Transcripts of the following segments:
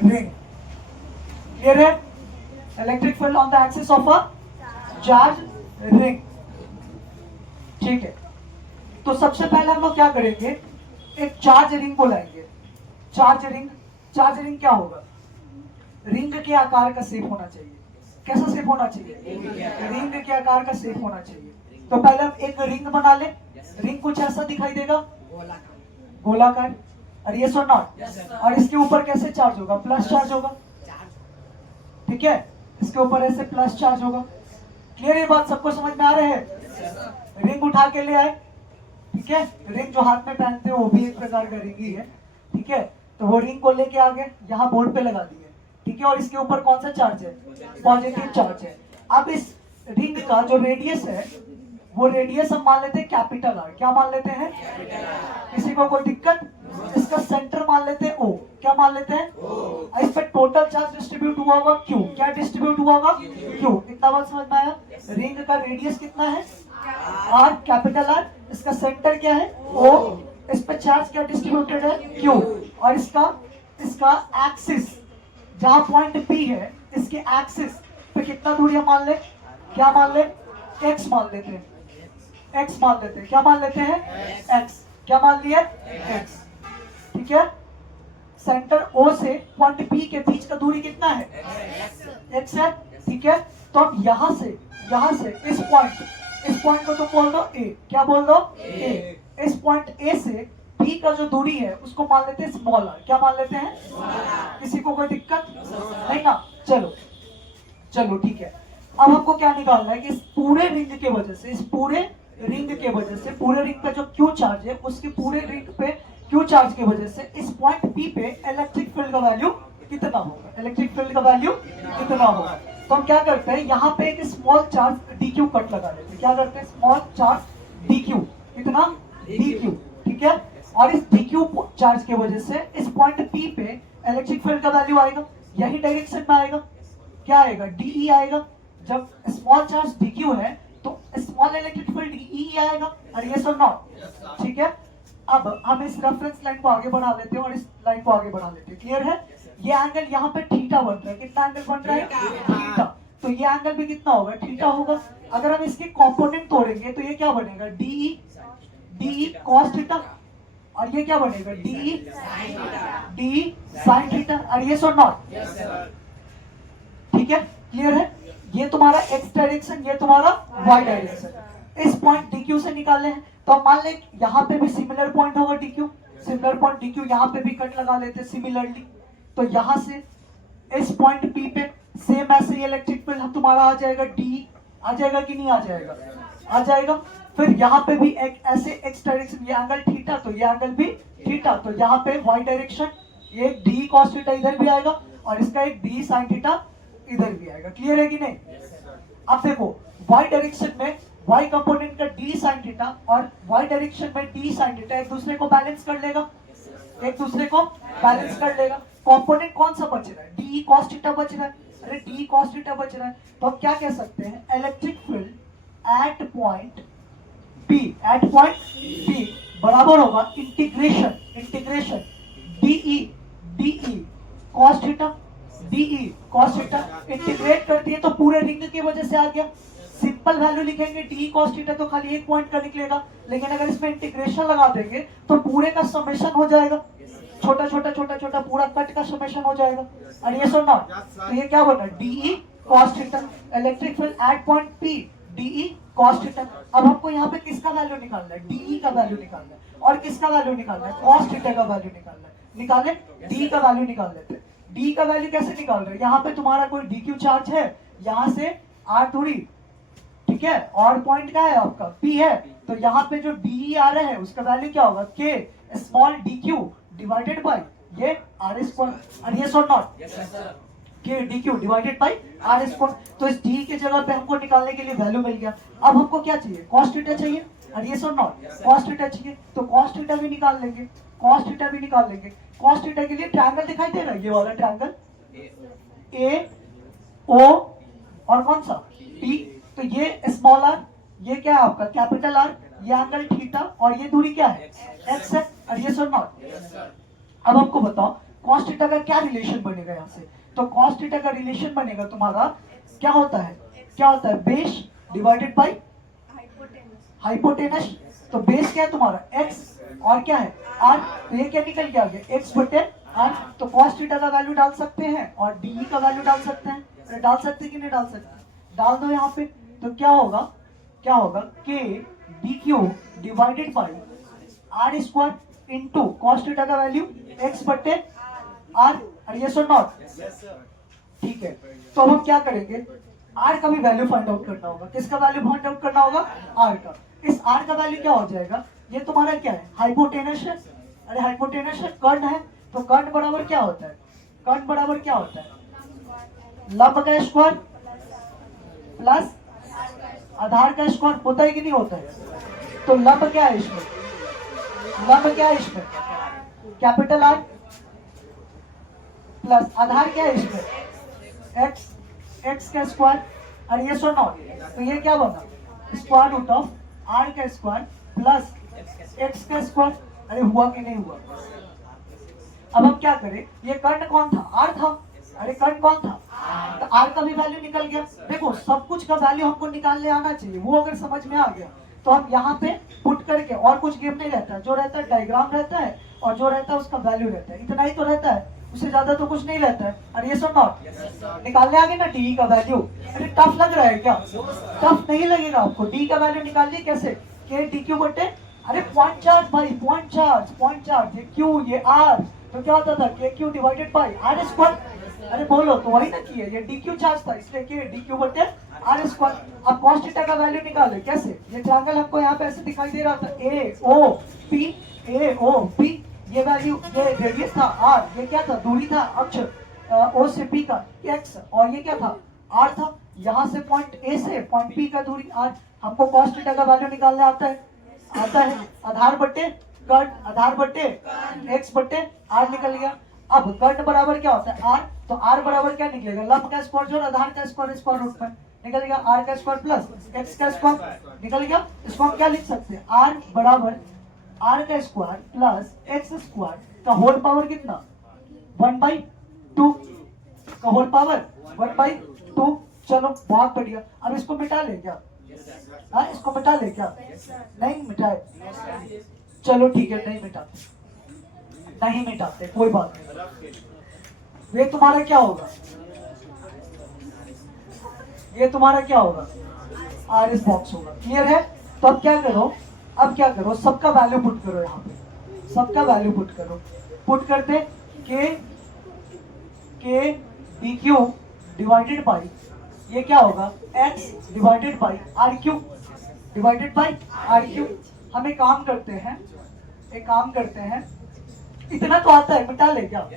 Ring. Clear है? Electric field on the axis of a charge ring. ठीक है, तो सबसे पहले हम लोग क्या करेंगे, एक चार्ज रिंग को लाएंगे। चार्ज रिंग क्या होगा? रिंग के आकार का शेप होना चाहिए। कैसा शेप होना चाहिए? रिंग के आकार का शेप होना चाहिए। तो पहले हम एक रिंग बना ले। रिंग कुछ ऐसा दिखाई देगा, गोलाकार। और ये सो नॉट, और इसके ऊपर कैसे चार्ज होगा? प्लस चार्ज होगा। ठीक है, इसके ऊपर ऐसे प्लस चार्ज होगा। क्लियर? ये बात सबको समझ में आ रहे हैं? रिंग उठा के ले आए। ठीक है, रिंग जो हाथ में पहनते हैं वो भी एक प्रकार का रिंग ही है। ठीक है, तो वो रिंग को लेके आ गए, यहाँ बोर्ड पे लगा दिए। ठीक है, और इसके ऊपर कौन सा चार्ज है? पॉजिटिव चार्ज है। अब इस रिंग का जो रेडियस है, वो रेडियस हम मान लेते हैं कैपिटल आर। क्या मान लेते हैं? किसी को कोई दिक्कत? इसका सेंटर मान लेते हैं ओ। क्या मान लेते हैं? इस पे टोटल चार्ज डिस्ट्रीब्यूट हुआ होगा क्यू। क्या डिस्ट्रीब्यूट हुआ होगा? क्यू। इतना बात समझ में आया? रिंग का रेडियस कितना है? R, capital R. इसका सेंटर क्या है? ओ। इस पे चार्ज क्या डिस्ट्रीब्यूटेड है? क्यू। और इसका एक्सिस, जहां पॉइंट पी है, इसके एक्सिस पे कितना दूरी मान ले? क्या मान ले? एक्स मान लेते हैं। एक्स मान लेते हैं। क्या मान लेते हैं? एक्स। क्या मान लिया? एक्स। ठीक है, सेंटर ओ से पॉइंट पी के बीच का दूरी कितना है? एक्स है। ठीक है, तो अब यहां से इस पॉइंट को तो बोल दो ए। क्या बोल दो? ए। इस पॉइंट ए से बी का जो दूरी है उसको मान लेते हैं स्मॉल आर। क्या मान लेते हैं? किसी को कोई दिक्कत नहीं ना? चलो ठीक है। अब हमको क्या निकालना है कि इस पूरे रिंग के वजह से, पूरे रिंग का जो क्यू चार्ज है, उसके पूरे रिंग पे क्यू चार्ज की वजह से इस पॉइंट पी पे इलेक्ट्रिक फील्ड का वैल्यू कितना होगा? तो हम क्या करते हैं, यहाँ पे एक small charge d Q cut लगा लेते हैं। क्या करते हैं? Small charge d Q. कितना? D Q. ठीक है, और इस डी क्यू चार्ज की वजह से इस पॉइंट पी पे इलेक्ट्रिक फील्ड का वैल्यू आएगा, यही डायरेक्शन में आएगा। क्या आएगा? डीई आएगा। जब स्मॉल चार्ज डीक्यू है तो स्मॉल इलेक्ट्रिक फील्ड डीई आएगा। और ये सब नॉट। ठीक है, अब हम इस रेफरेंस लाइन को आगे बढ़ा लेते हैं और इस लाइन को आगे बढ़ा लेते हैं। क्लियर है? ये एंगल यहाँ पे थीटा बन रहा है। कितना एंगल बन रहा है? थीटा। तो ये एंगल भी कितना होगा? थीटा होगा। अगर हम इसके कंपोनेंट तोड़ेंगे तो ये क्या बनेगा? D E cos theta. और ये क्या बनेगा? D sine theta. और ये सो नॉट। ठीक है, क्लियर है? ये तुम्हारा एक्स डायरेक्शन, ये तुम्हारा वाई डायरेक्शन। इस पॉइंट डीक्यू से निकालने हैं, तो मान ले यहाँ पे भी सिमिलर पॉइंट होगा डीक्यू। सिमिलर पॉइंट डीक्यू, यहाँ पे भी कट लगा लेते हैं सिमिलरली। तो यहाँ से इस पॉइंट पी पे सेम ऐसे ही इलेक्ट्रिक फील्ड तुम्हारा आ जाएगा। डी आ जाएगा कि नहीं आ जाएगा? आ जाएगा। फिर यहाँ पे भी एक ऐसे एक्स डायरेक्शन, ये एंगल थीटा, तो ये एंगल भी थीटा। तो यहाँ पे वाई डायरेक्शन, ये डी कॉस थीटा इधर भी आएगा और इसका एक डी साइन थीटा इधर भी आएगा। क्लियर है कि नहीं? अब देखो, y डायरेक्शन में y कंपोनेंट का d sin थीटा और y डायरेक्शन में d sin थीटा एक दूसरे को बैलेंस कर लेगा। कंपोनेंट कौन सा बच रहा है? d cos थीटा बच रहा है। अरे d cos थीटा बच रहा है, तो हम क्या कह सकते हैं? Electric field at point P बराबर होगा integration dE cos theta. Integrate कर दिए तो पूरे रिंग की वजह से आ गया। सिंपल वैल्यू लिखेंगे डी cos थीटा तो खाली एक पॉइंट का निकलेगा, लेकिन अगर इसमें इंटीग्रेशन लगा देंगे तो पूरे का समेशन हो जाएगा। छोटा पूरा कट का समेशन हो जाएगा। और ये सुनना, तो ये क्या बना? D E cos theta. Electric field at point P d E cos theta. अब हमको यहाँ पे किसका वैल्यू निकालना है? डीई का वैल्यू निकालना है। और किसका वैल्यू निकालना है? cos थीटा का वैल्यू निकालना है। निकाले, डी का वैल्यू निकाल लेते हैं। डी का वैल्यू कैसे निकाल रहे हैं? यहाँ पे तुम्हारा कोई डी क्यू चार्ज है, यहाँ से आर दूरी। ठीक है, और पॉइंट क्या है आपका? पी है। तो यहाँ पे जो डी आ रहा है उसका वैल्यू क्या होगा? K small D Q divided by ये आर स्क्वायर। और ये so not, K D Q divided by R square. तो इस डी के जगह पे हमको निकालने के लिए वैल्यू मिल गया। अब हमको क्या चाहिए? कॉस थीटा चाहिए। और ये सो नॉट, कॉस थीटा चाहिए, तो कॉस थीटा भी निकाल लेंगे। कॉस थीटा के लिए ट्रायंगल दिखाई दे रहा है, ये वाला ट्रायंगल ए ओ और कौन सा? पी। तो ये स्मॉल आर, ये क्या है आपका? Capital R. ये एंगल थीटा और ये दूरी क्या है? एक्स है। और ये सो नॉट। अब हमको बताओ, कॉस थीटा का क्या रिलेशन बनेगा यहाँ से? तो कॉस थीटा का रिलेशन बनेगा तुम्हारा, क्या होता है, क्या होता है, बेस डिवाइडेड बाई हाइपोटेनस। तो बेस क्या है तुम्हारा x और क्या है r, तो ये क्या निकल के आ गया x बटे r। तो कॉस थीटा का वैल्यू डाल सकते हैं और डी का वैल्यू डाल सकते हैं। अरे डाल सकते हैं कि नहीं डाल सकते, डाल दो यहाँ पे। तो क्या होगा, क्या होगा, k D Q divided by R square into cos theta का वैल्यू x बटे r। अरे ये सुन नॉट, ठीक है। तो अब हम क्या करेंगे, r का भी वैल्यू फाइंड आउट करना होगा। किसका वैल्यू फाइंड आउट करना होगा, r का। इस r का वैल्यू क्या हो जाएगा, ये तुम्हारा क्या है, हाइपोटेनस है। अरे हाइपोटेनस है, कर्ण है। तो कर्ण बराबर क्या होता है, कर्ण बराबर क्या होता है, लंब का स्क्वायर प्लस आधार का स्क्वायर, होता है कि नहीं होता है। तो लंब क्या है इसमें, लंब क्या है इसमें, कैपिटल आर, प्लस आधार क्या है इसमें, एक्स, एक्स का स्क्वायर। और ये सुनो, तो ये क्या बना, स्क्वायर रूट ऑफ आर का स्क्वायर प्लस एक्स का स्क्वायर। अरे हुआ कि नहीं हुआ। अब हम क्या करें, ये कर्ण कौन था, आर था। अरे कर्ण कौन था, तो आर का भी वैल्यू निकल गया। देखो सब कुछ का वैल्यू हमको निकालने आना चाहिए, वो अगर समझ में आ गया तो हम यहाँ पे पुट करके, और कुछ गेम नहीं रहता है, जो रहता है डायग्राम रहता है और जो रहता है उसका वैल्यू रहता है, इतना ही तो रहता है, उससे ज्यादा तो कुछ नहीं रहता है। अरे ये सुन नॉट, निकालने आ गए ना डी का वैल्यू। अरे टफ लग रहा है क्या, टफ नहीं लगेगा आपको। डी का वैल्यू निकालिए कैसे, के डी क्यू बटे, अरे पॉइंट चार्ज भाई, पॉइंट चार्ज, पॉइंट चार्ज, ये क्यू ये आर, तो क्या होता था K Q divided by R square. अरे बोलो तो वही ना किया, ये डी क्यू चार्ज था इसलिए के डी क्यू बटे आर स्क्वायर। अब कॉस थीटा का वैल्यू निकाले कैसे, ये ट्रायंगल हमको यहाँ पे ऐसे दिखाई दे रहा था, ए ओ पी, ए ओ पी, ये वैल्यू, ये रेडियस था आर, ये क्या था, दूरी था अक्ष ओ से पी का एक्स, और ये क्या था आर था। यहाँ से पॉइंट ए से पॉइंट पी का दूरी आर। हमको कॉस थीटा का वैल्यू निकालने आता है, आता है, आधार बटे कर्ण, आधार बटे एक्स बटे आर निकल गया। अब कर्ण बराबर क्या होता है, आर, तो आर बराबर क्या निकलेगा, लंब का स्क्वायर जोड़ आधार का स्क्वायर, स्क्वायर रूट में निकल गया, आर का स्क्वायर प्लस एक्स का स्क्वायर निकल गया। इसको हम क्या लिख सकते हैं, आर बराबर आर का स्क्वायर प्लस एक्स स्क्वायर का होल पावर कितना, 1/2 का होल पावर 1/2। चलो बहुत बढ़िया। अब इसको मिटा ले क्या, हाँ इसको मिटा ले क्या, नहीं मिटाए, चलो ठीक है, नहीं मिटाते, नहीं मिटाते, कोई बात नहीं। ये तुम्हारा क्या होगा, ये तुम्हारा क्या होगा, आर एस बॉक्स होगा। क्लियर है। तो अब क्या करो, अब क्या करो, सबका वैल्यू पुट करो, यहाँ पे सबका वैल्यू पुट करो। पुट करते के डी क्यू डिवाइडेड बाई, ये क्या होगा, x divided by R Q, divided by R Q. हम एक काम करते हैं, एक काम करते हैं, इतना तो आता है, मिटा ले क्या,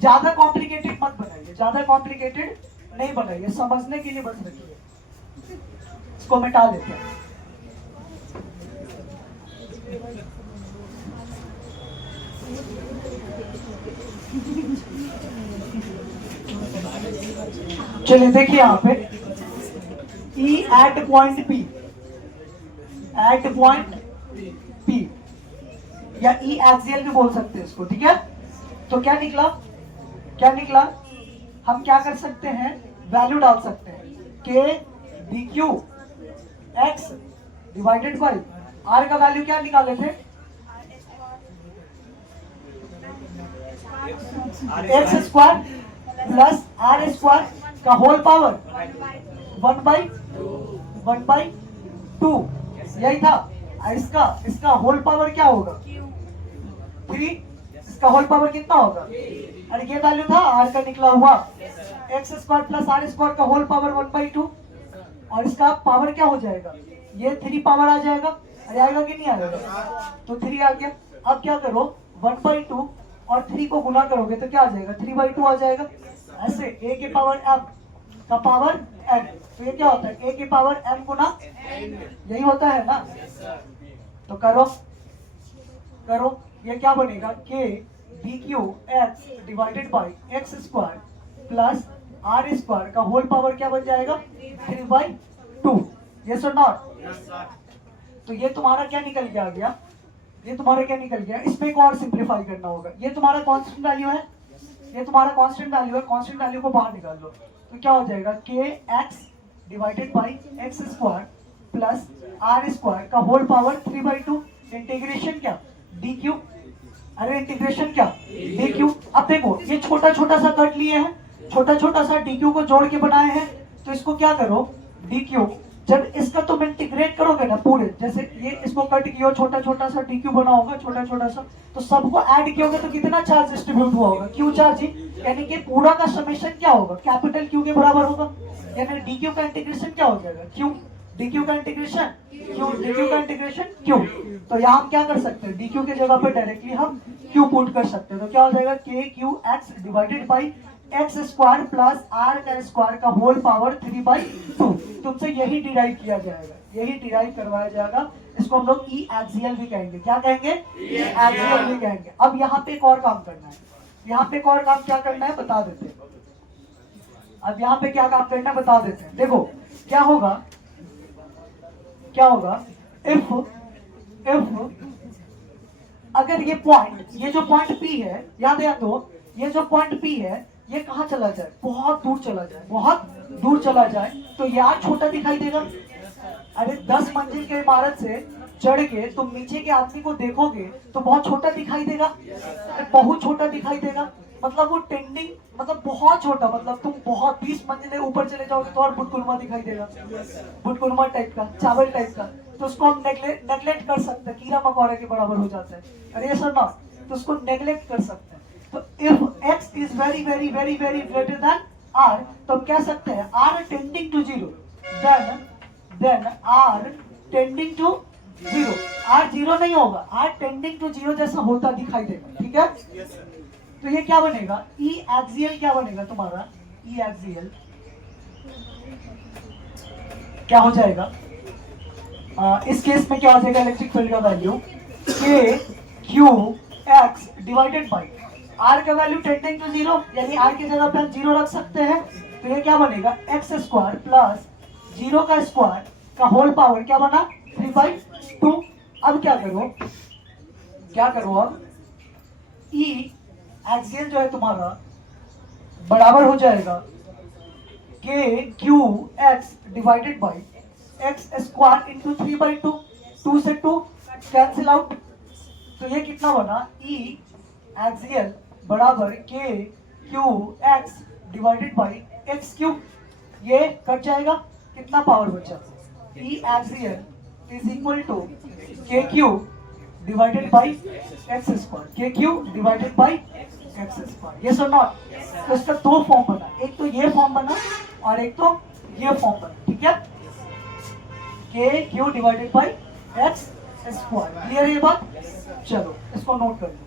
ज्यादा कॉम्प्लिकेटेड मत बनाइए, ज्यादा कॉम्प्लिकेटेड नहीं बनाइए, समझने के लिए बस रखिए। इसको मिटा लेते हैं। चलिए देखिए यहाँ पे E at point P, at point P या E एक्सियल भी बोल सकते हैं इसको, ठीक है। तो क्या निकला, क्या निकला, हम क्या कर सकते हैं, वैल्यू डाल सकते हैं, K D Q X divided by R का वैल्यू क्या निकाले थे, X square plus R square का होल पावर 1/2, यही था। इसका इसका होल पावर क्या होगा, 3, इसका होल पावर कितना होगा, अरे ये वैल्यू था आर का निकला हुआ, X square plus R square का होल पावर 1/2, और इसका पावर क्या हो जाएगा, ये 3 पावर आ जाएगा। अरे आएगा कि नहीं आएगा, तो 3 आ गया। अब क्या करो, 1/2 और 3 को गुना करोगे तो क्या आ जाएगा, 3/2 आ जाएगा। ऐसे a की पावर m का पावर n, तो ये क्या होता है, a की पावर m गुना, यही होता है ना। तो करो करो, ये क्या बनेगा, k D Q X divided by X square plus R square का होल पावर क्या बन जाएगा, 3/2। ये सो नॉट, तो ये तुम्हारा क्या निकल के आ गया, ये तुम्हारा क्या निकल गया, इसमें एक और सिंप्लीफाई करना होगा। ये तुम्हारा कांस्टेंट वैल्यू है, ये तुम्हारा कांस्टेंट वैल्यू है, कांस्टेंट वैल्यू को बाहर निकाल लो तो क्या हो जाएगा, K X divided by X square plus R square का होल पावर 3/2 इंटीग्रेशन क्या डी क्यू। अरे इंटीग्रेशन क्या डी क्यू। अब देखो ये छोटा छोटा सा कट लिए हैं, छोटा छोटा सा डी क्यू को जोड़ के बनाए हैं, तो इसको क्या करो डी क्यू, जब इसका तुम इंटीग्रेट करोगे ना पूरे, जैसे ये इसको कट किया छोटा छोटा सा डी क्यू बना होगा छोटा छोटा सा, तो सबको ऐड किया होगा तो कितना चार्ज डिस्ट्रीब्यूट हुआ होगा, क्यू चार्ज ही, यानी कि पूरा का समेशन क्या होगा, कैपिटल क्यू के बराबर होगा, यानी डी क्यू का इंटीग्रेशन क्या हो जाएगा क्यू, डी क्यू का इंटीग्रेशन क्यू, डी क्यू का इंटीग्रेशन क्यू। तो यहाँ हम क्या कर सकते हैं, डी क्यू की जगह पे डायरेक्टली हम क्यू पुट कर सकते हैं, तो क्या हो जाएगा K Q X divided by X square plus R का स्क्वायर का होल पावर 3/2। तुमसे यही डिराइव किया जाएगा, यही डिराइव करवाया जाएगा, इसको हम लोग ई एक्सियल भी कहेंगे, क्या कहेंगे ई एक्सियल भी कहेंगे। अब यहाँ पे एक और काम करना है, यहाँ पे एक और काम क्या करना है बता देते हैं, अब यहाँ पे क्या काम करना है बता देते हैं। देखो क्या होगा, क्या होगा इफ अगर ये पॉइंट, ये जो पॉइंट P है, याद है तो ये जो पॉइंट P है ये कहाँ चला जाए, बहुत दूर चला जाए, बहुत दूर चला जाए, तो यार छोटा दिखाई देगा। अरे 10 मंजिल के इमारत से चढ़ के तुम नीचे के आदमी को देखोगे तो बहुत छोटा दिखाई देगा, बहुत छोटा दिखाई देगा, मतलब वो टेंडिंग, मतलब बहुत छोटा, मतलब तुम बहुत 20 मंजिलें ऊपर चले जाओगे तो और बुटकुरमा दिखाई देगा, बुटकुरमा टाइप का, चावल टाइप का, तो उसको हम नेगलेक्ट कर सकते हैं, कीड़ा मकोड़े के बराबर हो जाता है, अरे सर ना, तो उसको नेगलेक्ट कर सकते हैं। तो if x is very very very very greater than r, तो हम कह सकते हैं r tending to 0, then r tending to 0, r 0 नहीं होगा, r टेंडिंग टू 0 जैसा होता दिखाई देगा, ठीक है। तो ये क्या बनेगा, ई एक्सियल क्या बनेगा तुम्हारा, ई एक्सियल क्या हो जाएगा, इस केस में क्या हो जाएगा, इलेक्ट्रिक फील्ड का value K Q X divided by R का वैल्यू टेंडिंग टू 0, यानी आर की जगह पे हम 0 रख सकते हैं, तो ये क्या बनेगा एक्स स्क्वायर प्लस 0 का स्क्वायर का होल पावर क्या बना 3/2। अब क्या करो, क्या करो, अब ई एक्सियल जो है तुम्हारा बराबर हो जाएगा K Q X divided by X square into 3/2, 2 से 2 कैंसिल आउट, तो ये कितना बना ई एक्सियल बराबर K Q X divided by X Q, ये कट जाएगा, कितना पावर बचा, E axial is equal to K Q divided by X square, K Q divided by X square, ये सो नॉट। तो इसका दो फॉर्म बना, एक तो ये फॉर्म बना और एक तो ये फॉर्म बना, ठीक है, के Q divided by X square, clear है ये बात, चलो इसको नोट कर लो।